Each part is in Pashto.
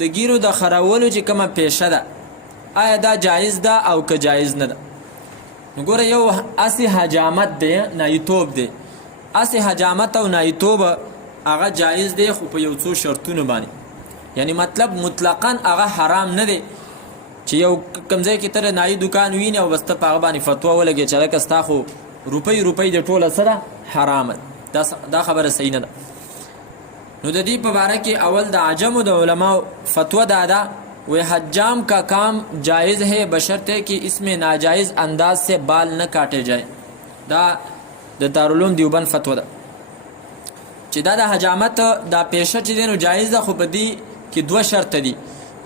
د ګیرو د خرولو چې کومه پیشه ده آیا دا جایز ده او که جایز نه ده؟ نو ګوره یو اصلي حجامت دی نایتوب دی. اصلي حجامت او نایتوب هغه جایز دی خو په یو څو شرطونو باندې، یعنی مطلب مطلقاً هغه حرام نه دی چې یو کوم ځای کې ته نایي دکان وینې او بس ته په هغه باندې فتوا ولګې چې لکه ستا خو روپۍ د ټوله سره حرامه دا خبره صحیح نه ده. نو د دې په باره کې اول د عجمو د علماء فتوا دا وہ حجام کا کام جائز ہے بشرطے کہ اس میں ناجائز انداز سے بال نہ کاٹے جائے. دا د دارالعلوم دیوبند فتوا ده چې دا د حجامت دا پیشه چې دی نو جایز ده، خو په دې کې دوه شرط دي.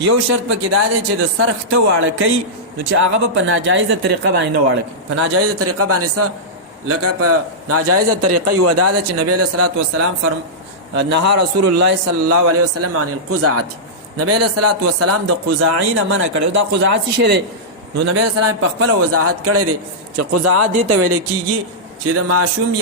یو شرط پکې دا دی چې د سر خته واړه کوي نو چې هغه به په ناجایزه طریقه باندې نه واړه کوي. په ناجایزه طریقه باندې څه لکه په ناجایزه طریقه یو دا ده چې نبی علیه الصلاة والسلام نهى رسول الله صلی الله علیه وسلم عن القزعة. نبی علیه الصلاة والسلام د قزاعین منع کړی. دا قزاعت څه شی دی؟ نو نبی علیه السلام په خپله وضاحت کړی دی چې قزاعت دې ته ویل کېږي چې د ماشوم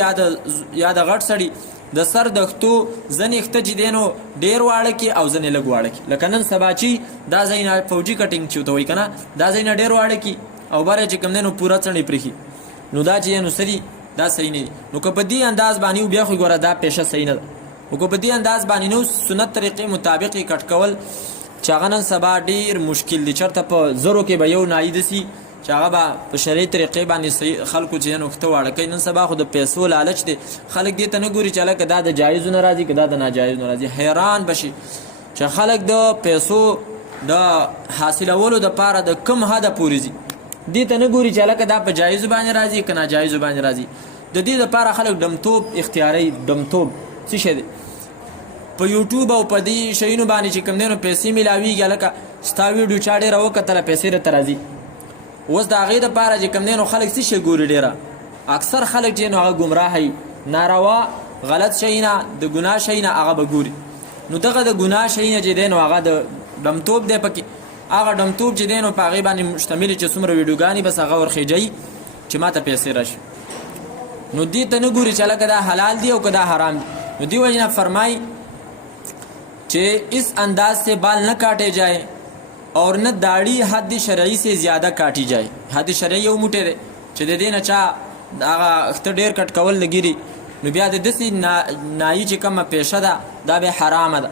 یا د غټ سړي د سر د ختو ځنې خته چې دی نو ډېر واړه کړي او ځنې لږ واړه کړي. لکه نن سبا چې دا ځای نه فوجي کټینګ چې ورته وایي که نه، دا ځای نه ډېر واړه کړي او بره چې کوم دی نو پوره څڼې پرېښي، نو دا چې نو سري دا صحیح نه دي. نو که په دې انداز باندې بیا خو ګوره دا پیشه صحیح نه ده. او که په دې انداز باندې نو سنت طریقې مطابق یې کټ کول چې هغه نن سبا ډېر مشکل دی. چېرته په زرو کې به یو نایي دسي چې هغه به په شرعي طریقې باندې خلکو چې نو ښته واړه کوي. نن سبا خو د پیسو لالچ دی، خلک دې ته نه ګوري چې هلکه دا د جایزو نه راځي که دا د ناجایزو نه راځي. حیران بشي چې خلک د پیسو د حاصلولو دپاره د کم حده پورې ځي، دې ته نه ګوري چې هلکه دا په جایزو باندې راځي که ناجایزو باندې راځي. د دې دپاره خلک ډمتوب اختیاروي. ډمتوب څه شی دی؟ په یوټیوب او په دې شیونو باندې چې کوم دی نو پیسې میلاویږي. هلکه ستا ویډیو چا ډېره وکتله پیسې درته راځي. اوس د هغې دپاره چې کوم دی نو خلک څه شی ګوري؟ ډېره اکثر خلک چې نو هغه ګمراهوي، ناروا غلط شی نه د ګناه شی نه هغه به ګوري. نو دغه د ګناه شی نه چې دی نو هغه د ډمتوب دی پکې. هغه ډمتوب چې دی نو په هغې باندې مشتمل چې څومره ویډیوګانې بس هغه ورخیجوي چې ما ته پیسې راشي. نو دې ته نه ګوري چې هلکه دا حلال دی او که دا حرام دی. نو دې وجې نه فرمایي کہ اس انداز سے بال نہ کاٹے جائے اور نہ داڑھی حد شرعی سے زیادہ کاٹی جائے. حد شرعی یو موټی دی چې د دې نه چا هغه اخته ډېر کټ کول لګیري نو بیا د داسې نایي چې کومه پیشه ده دا به حرامه ده.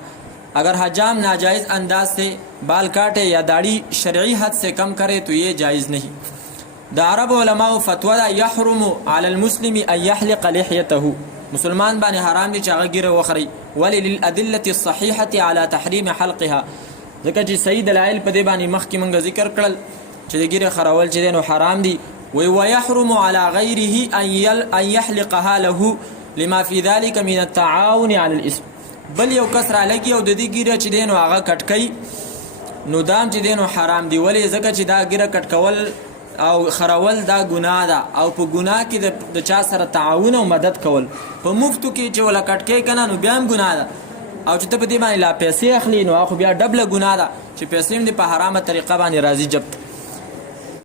اگر حجام ناجائز انداز سے بال کاٹے یا داڑھی شرعی حد سے کم کرے تو یہ جائز نہیں. د عرب علماء فتوا ده یحرم علی المسلم ان یحلق لحیته. مسلمان باندې حرام دي چې هغه ګیره وخري. ولی للادله الصحیحه علی تحریم حلقها. ځکه چې صحیح دلایل په دې باندې مخکې موږ ذکر کړل چې د ګیره خرول چې دی نو حرام دي. ويحرم على غیره ان یحلقها له لما فی ذلک من التعاون علی الاسم. بل یو کس را لګي او د دې ګیره چې دی نو هغه کټ کوي نو دام چې دی نو حرام دی. ولې؟ ځکه چې دا ګیره کټ کول او خرول دا ګناه ده او په ګناه کې د چا سره تعاون او مدد کول په مفتو کې چې ولا کټ کې کنه نو بیا هم ګناه ده. او چې ته په دې باندې لا پیسې اخلي نو خو بیا ډبله ګناه ده چې پیسې هم دې په حرامه طریقه باندې راځي جبت.